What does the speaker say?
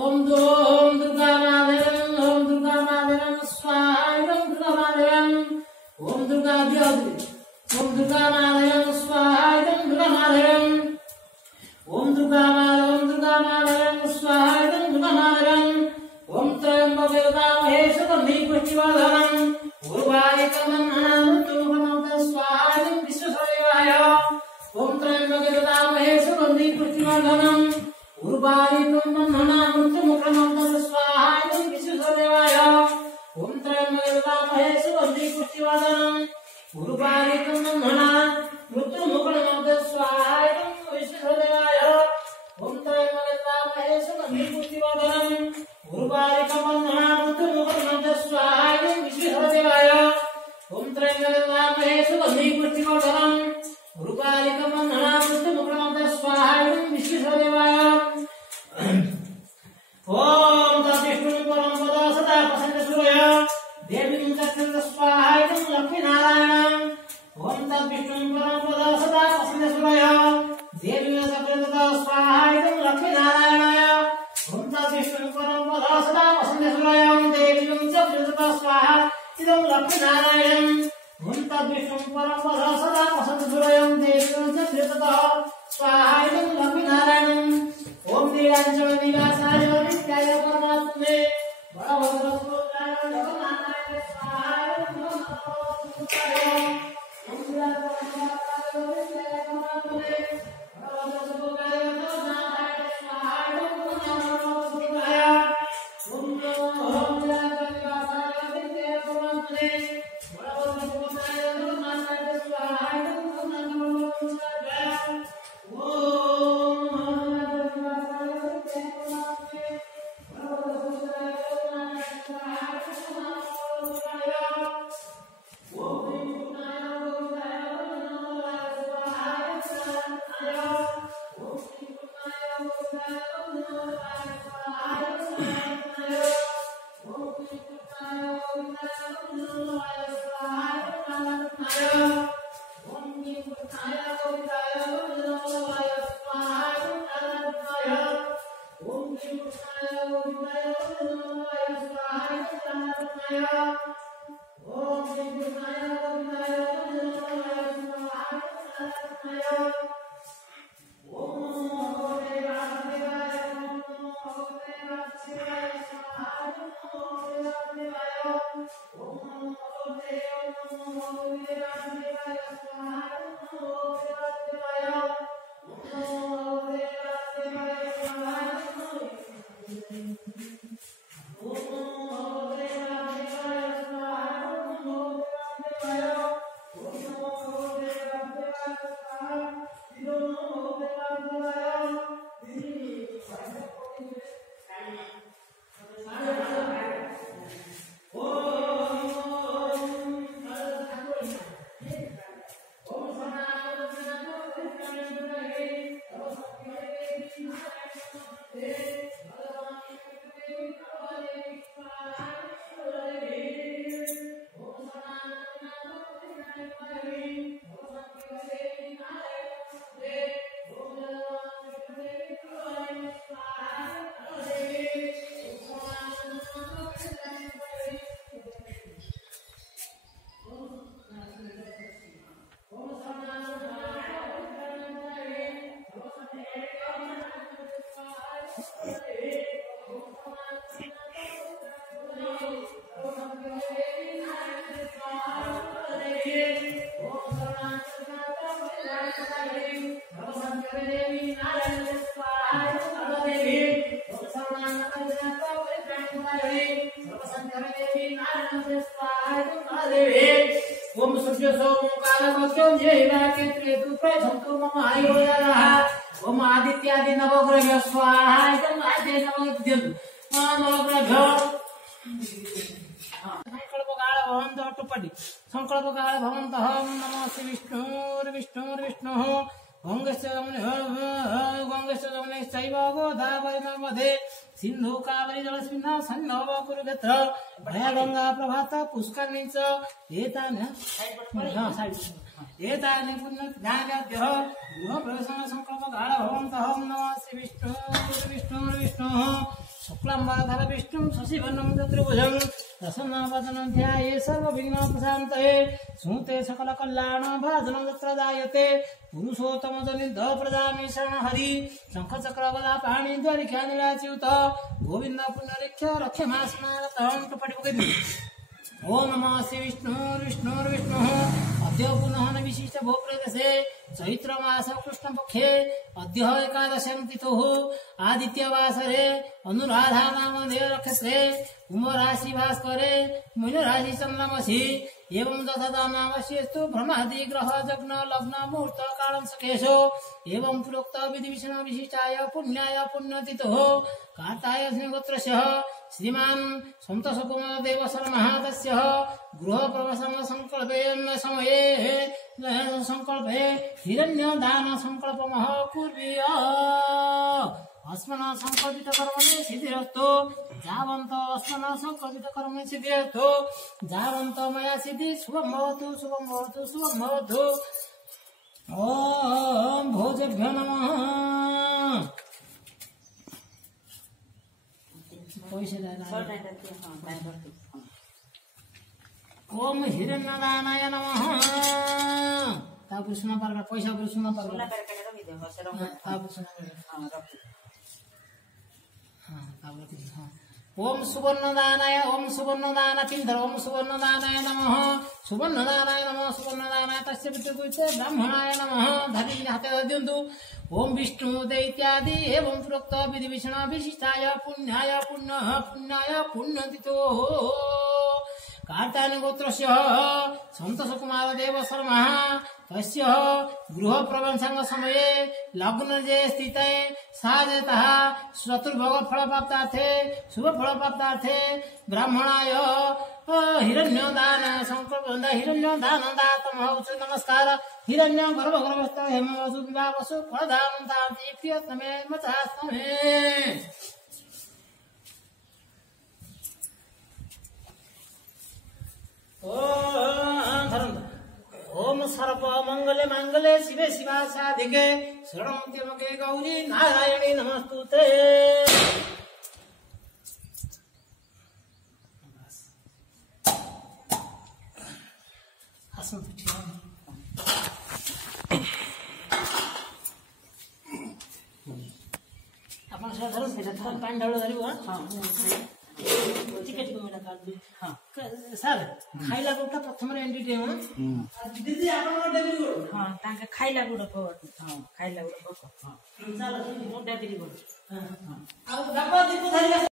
ओम दुर्गा माधवम स्वाहा ओम दुर्गा माधवम ओम दुर्गा देवी ओम दुर्गा माधवम स्वाहा ओम दुर्गा माधवम ओम दुर्गा माधवम स्वाहा ओम दुर्गा माधवम ओम त्र्यंबके यजामहे सुगंधि पुष्टिवर्धनम् उर्वारुकम् अनामृतम् स्वाहा ओम विश्वेश्वराय ओम त्र्यंबके यजामहे सुगंधि पुष्टिवर्धनम् उर्वारुकम् अनामृतम् स्वाहा ओम विश्वेश्वराय ओम त्र्यंबके यजामहे सुगंधि पुष्टिवर्धनम् उर्वारुकम् अनामृतम् स्वाहा ओम विश्वेश्वराय ओम त्र्यंबके यजामहे सुगंधि पुष्टिवर्धनम् उर्वारुकम् अनामृतम् स्वाहा ओम विश्वेश्वराय ओम त्र्यंबके यजामहे सुगंधि पुष्टिवर्धनम् उर्वारुकम् अनामृतम् स्वाहा ओम विश्वेश्वराय ओम तद्विष्णु परम पदा सदा प्रसन्न सूर्य देवी चक्रं स्वाहा ओम लक्ष्मी नारायण ओम तद्विष्णु परम पदा सदा प्रसन्न सूर्य देवी चक्रं स्वाहा ओम लक्ष्मी नारायण ओम तद्विष्णु परम पदा सदा प्रसन्न सूर्य देवी चक्रं स्वाहा ओम लक्ष्मी नारायण ओम तद्विष्णु परम पदा सदा प्रसन्न सूर्य देवी चक्रं स्वाहा ओम लक्ष्मी नारायण ओम नीलांचल निवासाय नित्याय परमात्मने बलभद्रस्वरूपाय जगन्नाथाय स्वाहा ओम नित्याय परमात्मने बलभद्रस्वरूपाय जगन्नाथाय स्वाहा ओम नीलांचल निवासाय नित्याय परमात्मने बलभद्रस्वरूपाय जगन्नाथाय स्वाहा ओम सूर्य सोमकालकं जयवाकेत्रे तुप्रे संतुर्मम आयोयाः ओम आदित्यादि नवग्रह स्वाहा इदं आदि नवग्रह नवग्रह संकल्पकाल भवन्तः टुप्पटि संकल्पकाल भवन्तः नमो श्री विष्णुर्विष्णुर्विष्णुः गंगस्य चैव गोदावरी नर्मदे सिंधु कावेरी जलस्मिन् सन्नव कुरुक्षेत्र भया गंगा प्रभात पुष्करणी च एतानि पुण्यज्ञानाद्यः गृहप्रवेशं संकल्पकाल भवन्तः नमः श्री विष्णुर्विष्णुः शुक्लांबरधर विष्णुं शशिवर्णं चतुर्भुजं प्रसन्नवदनं ध्याये सर्वविघ्नोपशान्तये सूते सकलकल्याणभाजनं तत्र जायते पुरुषोत्तमजनित प्रजामीशरण हरि शङ्खचक्रगदापाणि द्वारिकानिलाच्युत गोविन्द पुण्यरिक्ष रक्षमास्मारतं टपटिपकति ओम नमः श्री विष्णुर्विष्णुः अद्य पुनः न विशिष्ट भोप्रदेशे चैत्र मास कृष्ण पक्षे अद्य एकादशं तिथोः आदित्यवासरे अनुराधा नाम नक्षत्रे कुंभ राशि भास्करे मीन राशि चन्द्रमसि एवं दशदा नामस्यस्तु ब्रह्मादि ग्रह जग्न लग्न मुहूर्त कालं सकेशो एवं प्रोक्त विधि विषण विशिष्टाय पुण्याय पुण्यतिथोः कार्ताय गोत्रस्य श्रीमान् सन्तोषकुमार देव शर्मा तस्य गृह प्रवेशं संकल्पे समये संकल्पे हिरण्यदान संकल्पमः कुर्वीया अस्मना संकल्पित कर्मणे सिद्धिरस्तु जावन्त अस्मना संकल्पित कर्मणे सिद्धिरस्तु जावन्त मया सिद्धि शुभं भवतु शुभं भवतु शुभं भवतु ओम भोजेभ्यो नमः ओम हिरण्यदानाय नमः तापुर सुना पारगा पैसा पुर सुना पारगा ओम सुवर्णदानाय ओम सुवर्णदानतिन्धर ओम सुवर्णदानाय नमः सुवर्णदानाय नमः सुवर्णदानाय तस्य विद्युते ब्राह्मणाय नमः धरि हाते दियन्तु ओम विष्णु दैत्यादि एवं प्रोक्त विधि विषण विशिष्टाय पुण्याय पुण्यतिथोः कार्तानि गोत्रस्य सन्तोष कुमार देव शर्मा तस्य गृह प्रवेशं समये लग्न जे स्थिते साजतः चतुर्भोग फल प्राप्तार्थे शुभ फल प्राप्तार्थे ब्राह्मणाय हिरण्यदान संकल्प हिरण्यदान दातमः नमस्कार हिरण्य गर्भस्थ हेमवसु विवाहवसु फलदानं दान्ति प्रियतमे मचास्तमे ओम सर्व मंगले मंगले शिवे शिवा साधिके शरणमत्യമके गौरी नारायणी नमस्तुते आसन ठीक आपण साधारण त्याच्यात पाणी ढाळू झाली बघा हां टिकेट कमी काढ दे हां सर खाइला गोटा प्रथम रे एंट्री टेम दीदी आपण डेली गोड हां तांका खाइला गोड को हां खाइला गोड को हां चला मोठ्या दिली गोड हां आ डब्बा दीपू धरी